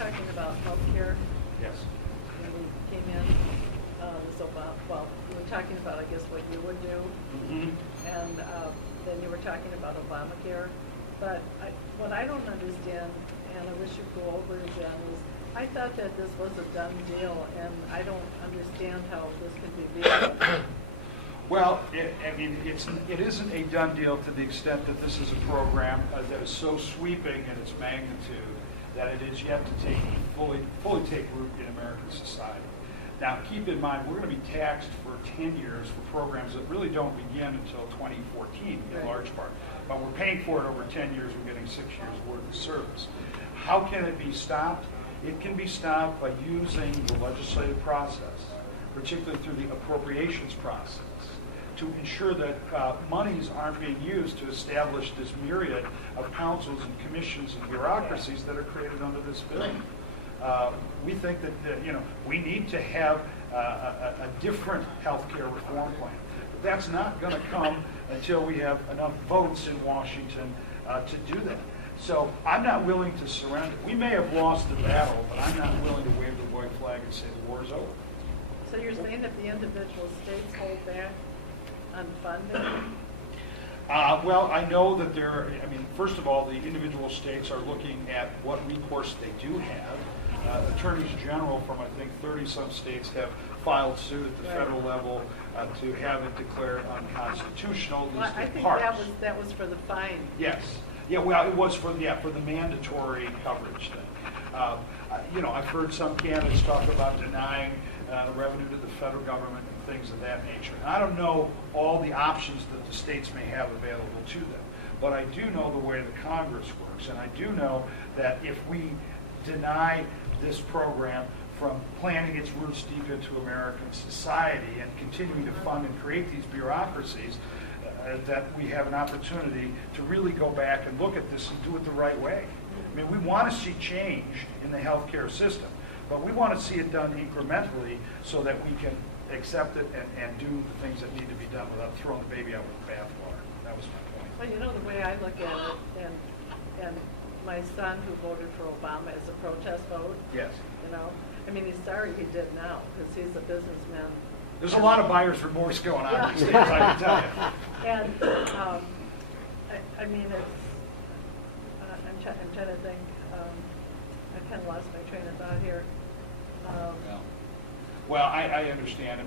talking about healthcare Yes. when we came in. Well, you were talking about, I guess, what you would do, and then you were talking about Obamacare. But what I don't understand, and I wish you'd go over it again, is I thought that this was a done deal, and I don't understand how this can be legal. Well, it isn't a done deal to the extent that this is a program that is so sweeping in its magnitude that it is yet to fully take root in American society. Now, keep in mind, we're going to be taxed for 10 years for programs that really don't begin until 2014 in large part. But we're paying for it over 10 years. We're getting 6 years worth of service. How can it be stopped? It can be stopped by using the legislative process, particularly through the appropriations process, to ensure that monies aren't being used to establish this myriad of councils and commissions and bureaucracies that are created under this bill. We think that we need to have a different health care reform plan. But that's not going to come until we have enough votes in Washington to do that. So I'm not willing to surrender. We may have lost the battle, but I'm not willing to wave the white flag and say the war is over. So you're saying that the individual states hold back on funding? Well, I know that first of all, the individual states are looking at what recourse they do have. Attorneys general from, I think, 30-some states have filed suit at the federal level to have it declared unconstitutional, at least I in think parts. that was for the fine. Yes. Yeah, well, it was for the mandatory coverage thing. I've heard some candidates talk about denying revenue to the federal government and things of that nature. And I don't know all the options that the states may have available to them, but I do know the way the Congress works, and I do know that if we deny this program from planting its roots deep into American society and continuing to fund and create these bureaucracies, that we have an opportunity to really go back and look at this and do it the right way. I mean, we want to see change in the healthcare system, but we want to see it done incrementally so that we can accept it and do the things that need to be done without throwing the baby out with the bathwater. That was my point. Well, the way I look at it, and my son who voted for Obama as a protest vote. Yes. He's sorry he did now because he's a businessman. There's a lot of buyer's remorse going on these days, I can tell you. And it's, I'm trying to think. I kind of lost my train of thought here. Well, I understand.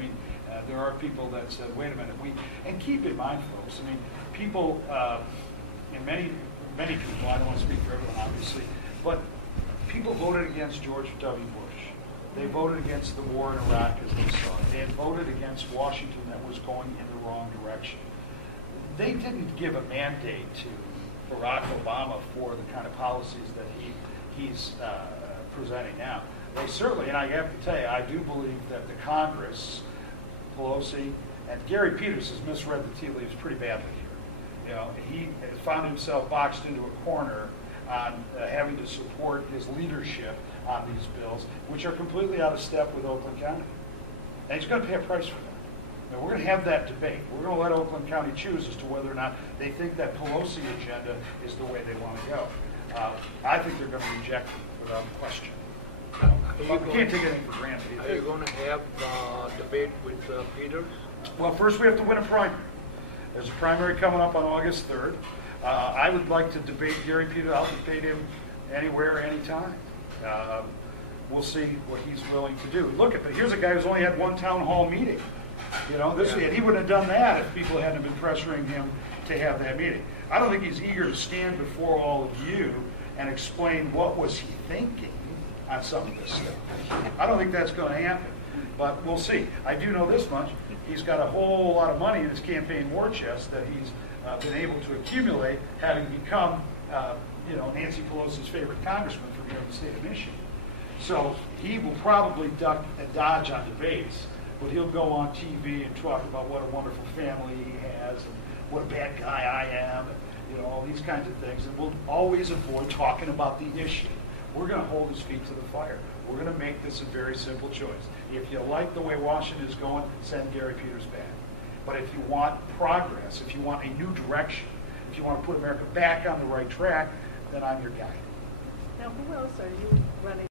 There are people that said, wait a minute, and keep in mind, folks, people, and many people, I don't want to speak for everyone, obviously, but people voted against George W. Bush. They voted against the war in Iraq as they saw it. They had voted against Washington that was going in the wrong direction. They didn't give a mandate to Barack Obama for the kind of policies that he's presenting now. They certainly, and I have to tell you, I do believe that the Congress, Pelosi, and Gary Peters has misread the tea leaves pretty badly here. He has found himself boxed into a corner on having to support his leadership on these bills, which are completely out of step with Oakland County. And he's going to pay a price for that. Now, we're going to have that debate. We're going to let Oakland County choose as to whether or not they think that Pelosi agenda is the way they want to go. I think they're going to reject it without question. But we can't take anything for granted either. Are you going to have debate with Peters? Well, first we have to win a primary. There's a primary coming up on August 3rd. I would like to debate Gary Peters. I'll debate him anywhere, anytime. We'll see what he's willing to do. But here's a guy who's only had one town hall meeting. He wouldn't have done that if people hadn't been pressuring him to have that meeting. I don't think he's eager to stand before all of you and explain what was he thinking on some of this stuff. I don't think that's going to happen, but we'll see. I do know this much. He's got a whole lot of money in his campaign war chest that he's been able to accumulate, having become Nancy Pelosi's favorite congressman from here in the state of Michigan. So he will probably duck and dodge on debates, but he'll go on TV and talk about what a wonderful family he has and what a bad guy I am, and all these kinds of things. And we'll always avoid talking about the issue. We're going to hold his feet to the fire. We're going to make this a very simple choice. If you like the way Washington is going, send Gary Peters back. But if you want progress, if you want a new direction, if you want to put America back on the right track, then I'm your guy. Now, who else are you running?